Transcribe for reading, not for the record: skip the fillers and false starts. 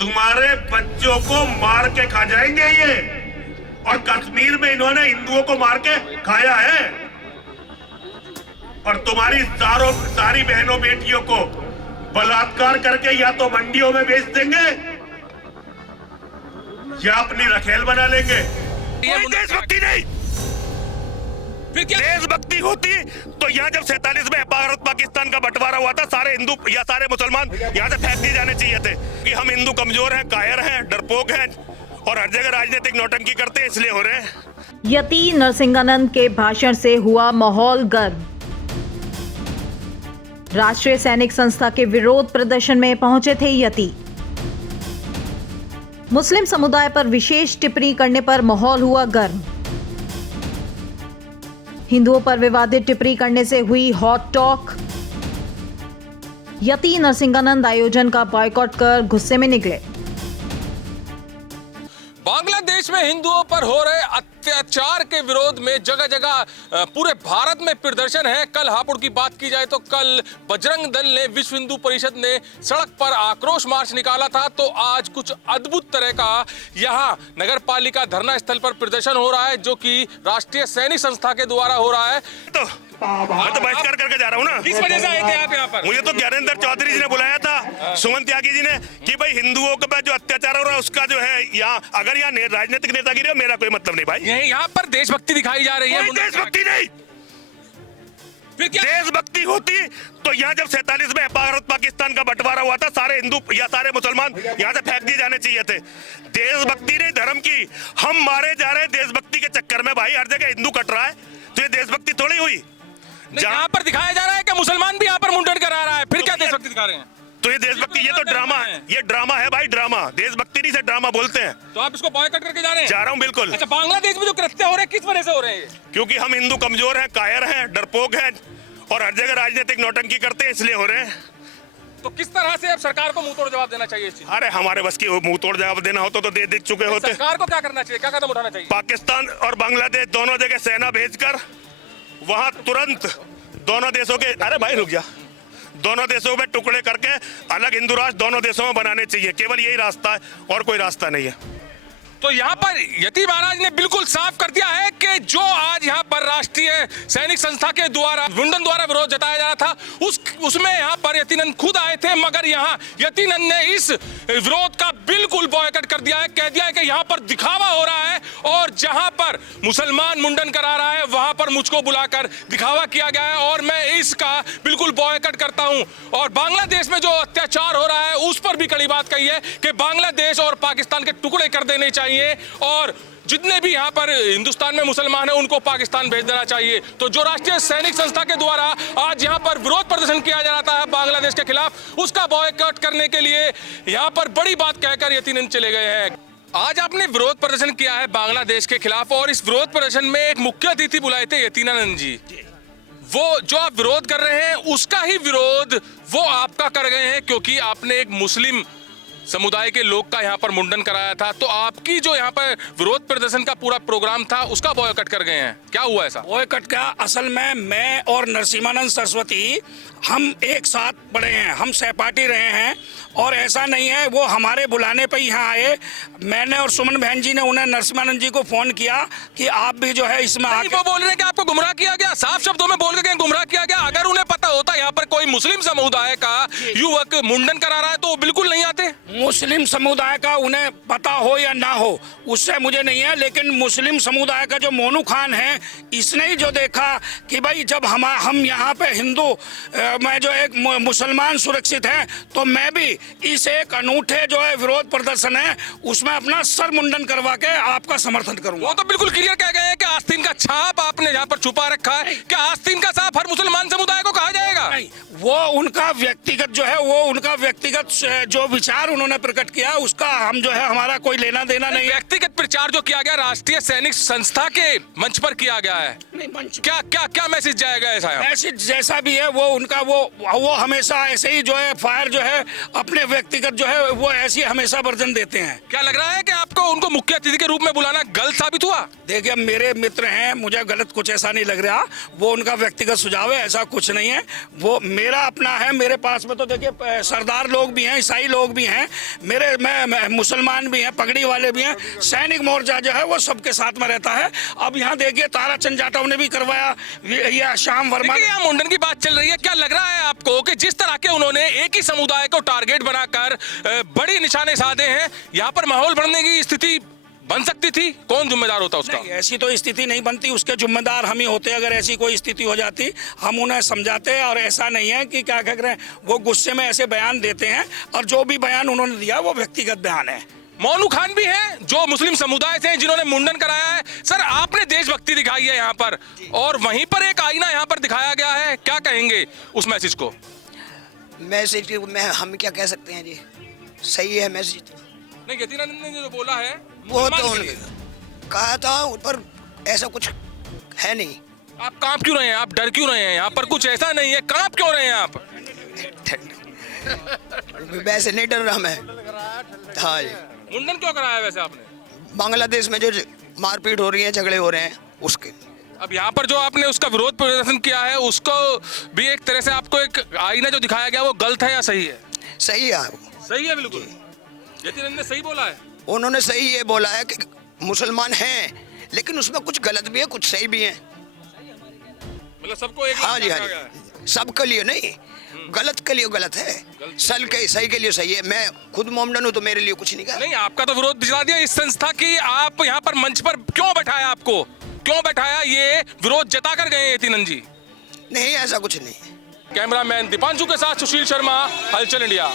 तुम्हारे बच्चों को मार के खा जाएंगे ये। और कश्मीर में इन्होंने हिंदुओं को मार के खाया है और तुम्हारी सारी बहनों बेटियों को बलात्कार करके या तो मंडियों में बेच देंगे या अपनी रखेल बना लेंगे। कोई देशभक्ति नहीं। फिर क्या देशभक्ति होती तो यहाँ जब 47 में भारत पाकिस्तान का बंटवारा हुआ था, सारे हिंदू या सारे मुसलमान यहाँ से फेंक दिए जाने चाहिए थे कि हम हिंदू कमजोर हैं, कायर हैं, डरपोक हैं और हर जगह राजनीतिक नौटंकी करते हैं, इसलिए हो रहे हैं। यति नरसिंहानंद के भाषण से हुआ माहौल गर्म। राष्ट्रीय सैनिक संस्था के विरोध प्रदर्शन में पहुंचे थे यति। मुस्लिम समुदाय पर विशेष टिप्पणी करने पर माहौल हुआ गर्म। हिंदुओं पर विवादित टिप्पणी करने से हुई हॉट टॉक। यति नरसिंहानंद आयोजन का बॉयकॉट कर गुस्से में निकले। बांग्लादेश में हिंदुओं पर हो रहे अत्याचार के विरोध में जगह जगह पूरे भारत में प्रदर्शन है। कल हापुड़ की बात की जाए तो कल बजरंग दल ने, विश्व हिंदू परिषद ने सड़क पर आक्रोश मार्च निकाला था। तो आज कुछ अद्भुत तरह का यहाँ नगर पालिका धरना स्थल पर प्रदर्शन हो रहा है, जो कि राष्ट्रीय सैनिक संस्था के द्वारा हो रहा है। तो मैं तो बहिष्कार करके जा रहा हूँ ना। किस वजह से आए थे आप यहाँ पर? मुझे तो ज्ञानेंद्र चौधरी जी ने बुलाया था, सुमन त्यागी जी ने, कि भाई हिंदुओं के पास जो अत्याचार हो रहा है उसका जो है यहाँ, अगर यहाँ राजनीतिक नेतागिरी हो, मेरा कोई मतलब नहीं भाई। यहाँ पर देशभक्ति दिखाई जा रही है। कोई देशभक्ति नहीं। फिर क्या देशभक्ति होती तो यहाँ जब 47 में भारत पाकिस्तान का बंटवारा हुआ था, सारे हिंदू या सारे मुसलमान यहाँ से फेंक दिए जाने चाहिए थे। देशभक्ति नहीं धर्म की। हम मारे जा रहे हैं देशभक्ति के चक्कर में भाई। हर जगह हिंदू कट रहा है तो ये देशभक्ति थोड़ी हुई। यहाँ पर दिखाया जा रहा है कि मुसलमान भी यहाँ पर मुंडन करा रहा है, फिर क्या देशभक्ति दिखा रहे हैं? तो ये देशभक्ति, ये तो ड्रामा है, ये ड्रामा है भाई, ड्रामा। देशभक्ति नहीं से ड्रामा बोलते हैं। तो आप इसको बॉयकॉट करके जा रहे हैं? जा रहा हूँ बिल्कुल। अच्छा, बांग्लादेश में जो कृत्य हो रहे हैं किस वजह से हो रहे हैं? क्योंकि हम हिंदू कमजोर हैं, कायर हैं, डरपोक हैं और हर जगह राजनीतिक नौटंकी करते हैं, इसलिए हो रहे हैं। तो किस तरह से अब सरकार को मुंह तोड़ जवाब देना चाहिए इस चीज? अरे हमारे बस की मुंह तोड़ जवाब देना होता तो दे चुके होते। सरकार को क्या करना चाहिए, क्या कदम उठाना चाहिए? पाकिस्तान और बांग्लादेश दोनों जगह सेना भेजकर वहां तुरंत दोनों देशों के, अरे भाई रुक जा, दोनों देशों में टुकड़े करके अलग हिंदू राष्ट्र दोनों देशों में बनाने चाहिए। केवल यही रास्ता है और कोई रास्ता नहीं है। तो यहाँ पर यति महाराज ने बिल्कुल साफ कर दिया है कि जो आज यहाँ पर राष्ट्रीय सैनिक संस्था के द्वारा मुंडन द्वारा विरोध जताया जा रहा था, उसमें यहाँ पर यतिनंद खुद आए थे, मगर यहाँ यतिनंद ने इस विरोध का बिल्कुल बॉयकॉट कर दिया है। कह दिया है कि यहाँ पर दिखावा हो रहा है और जहाँ पर मुसलमान मुंडन करा रहा है वहां पर मुझको बुलाकर दिखावा किया गया है और मैं इसका बिल्कुल बॉयकॉट करता हूँ। और बांग्लादेश में जो अत्याचार हो रहा है उस पर भी कड़ी बात कही है कि बांग्लादेश और पाकिस्तान के टुकड़े कर देने चाहिए और जितने भी यहाँ पर हिंदुस्तान में मुसलमान हैं उनको पाकिस्तान भेज देना चाहिए। तो जो राष्ट्रीय सैनिक संस्था के द्वारा आज यहाँ पर विरोध प्रदर्शन किया जा रहा था बांग्लादेश के खिलाफ, उसका बॉयकॉट करने के लिए यहाँ पर बड़ी बात कहकर यतिनंद चले गए हैं। आज आपने विरोध प्रदर्शन किया है बांग्लादेश के खिलाफ और इस विरोध प्रदर्शन में एक मुख्य अतिथि बुलाए थे यतिनंद जी। वो जो आप विरोध कर रहे हैं उसका ही विरोध वो आपका कर गए हैं, क्योंकि आपने एक मुस्लिम समुदाय के लोग का यहाँ पर मुंडन कराया था। तो आपकी जो यहाँ पर विरोध प्रदर्शन का पूरा प्रोग्राम था उसका बॉयकॉट कर गए हैं, क्या हुआ ऐसा? बॉयकॉट का असल में मैं और नरसिम्हानंद सरस्वती हम एक साथ पढ़े हैं, हम सहपाठी रहे हैं और ऐसा नहीं है वो हमारे बुलाने पर यहाँ आए। मैंने और सुमन बहन जी ने उन्हें नरसिम्हानंद जी को फोन किया कि आप भी जो है इसमें नहीं, वो बोल रहे हैं कि आपको गुमराह किया गया, साफ शब्दों में बोल के गुमराह किया गया। अगर उन्हें पता होता यहाँ पर कोई मुस्लिम समुदाय का युवक मुंडन करा रहा है तो वो बिल्कुल नहीं आते। मुस्लिम समुदाय का उन्हें पता हो या ना हो उससे मुझे नहीं है, लेकिन मुस्लिम समुदाय का जो मोनू खान है इसने ही जो देखा कि भाई जब हम यहाँ पे हिंदू में जो एक मुसलमान सुरक्षित है तो मैं भी इस एक अनूठे जो है विरोध प्रदर्शन है उसमें अपना सर मुंडन करवा के आपका समर्थन करूंगा। वो तो बिल्कुल क्लियर कह गए हैं कि आस्तीन का छाप आपने यहाँ पर छुपा रखा है। क्या आस्तीन का छाप हर मुसलमान समुदाय को कहा जाएगा? नहीं, वो उनका व्यक्तिगत जो है वो उनका व्यक्तिगत जो विचार उन्होंने प्रकट किया उसका हम जो है हमारा कोई लेना देना नहीं है। व्यक्तिगत प्रचार जो किया गया राष्ट्रीय सैनिक संस्था के मंच पर किया गया है, नहीं मंच क्या क्या क्या मैसेज जाएगा ऐसा? मैसेज जैसा भी है वो उनका वो हमेशा ऐसे ही जो है फायर जो है अपने व्यक्तिगत जो है वो ऐसी हमेशा वर्जन देते हैं। क्या लग रहा है कि आपको उनको मुख्य अतिथि के रूप में बुलाना गलत साबित हुआ? देखिए मेरे मित्र हैं, मुझे गलत कुछ ऐसा नहीं लग रहा, वो उनका व्यक्तिगत सुझाव है, ऐसा कुछ नहीं है, वो मेरा अपना है। मेरे पास में तो देखिए सरदार लोग भी हैं, ईसाई लोग भी हैं, मैं मुसलमान भी हैं, पगड़ी वाले भी हैं। सैनिक मोर्चा जो है वो सबके साथ में रहता है। अब यहाँ देखिए ताराचंद जाटव ने भी करवाया, ये श्याम वर्मा। देखिए यहाँ मुंडन की बात चल रही है, क्या लग रहा है आपको कि जिस तरह के उन्होंने एक ही समुदाय को टारगेट बनाकर बड़ी निशाने साधे हैं, यहाँ पर माहौल बढ़ने की स्थिति बन सकती थी? कौन जिम्मेदार होता उसका? नहीं, ऐसी तो स्थिति नहीं बनती, उसके जिम्मेदार हम ही होते। अगर ऐसी कोई स्थिति हो जाती हम उन्हें समझाते, और ऐसा नहीं है कि क्या कह रहे हैं वो गुस्से में ऐसे बयान देते हैं, और जो भी बयान उन्होंने दिया वो व्यक्तिगत बयान है। मोनू खान भी हैं जो मुस्लिम समुदाय से हैं, जिन्होंने मुंडन कराया है। सर, आपने देशभक्ति दिखाई है यहाँ पर, और वहीं पर एक आईना यहाँ पर दिखाया गया है, क्या कहेंगे उस मैसेज को? मैसेज में हम क्या कह सकते हैं जी, सही है मैसेज। नहीं, यतीनंदन ने जो बोला है वो तो उन्होंने कहा था, उन पर ऐसा कुछ है नहीं। आप कांप क्यों रहे हैं? आप डर क्यों रहे हैं? यहाँ पर कुछ ऐसा नहीं है, कांप क्यों रहे हैं आप? वैसे नहीं डर रहा मैं। हाँ जी। मुंडन क्यों कराया वैसे आपने? बांग्लादेश में जो मारपीट हो रही है, झगड़े हो रहे हैं, उसके। अब यहाँ पर जो आपने उसका विरोध प्रदर्शन किया है, उसको भी एक तरह से आपको एक आईना जो दिखाया गया वो गलत है या सही है? सही है, सही है, बिल्कुल। यतीनंदन ने सही बोला है। उन्होंने सही ये बोला है कि मुसलमान हैं, लेकिन उसमें कुछ गलत भी है, कुछ सही भी है। मतलब सबको एक हाँ जी, हाँ जी, सबके लिए नहीं, गलत के लिए गलत है, सही के लिए सही है। मैं खुद मोमडन हूँ तो मेरे लिए कुछ नहीं कहा। नहीं, आपका तो विरोध भिजवा दिया इस संस्था की। आप यहाँ पर मंच पर क्यों बैठाया? आपको क्यों बैठाया? ये विरोध जता कर गए यतीनंदन जी। नहीं, ऐसा कुछ नहीं। कैमरामैन दीपांशु के साथ सुशील शर्मा, हलचल इंडिया।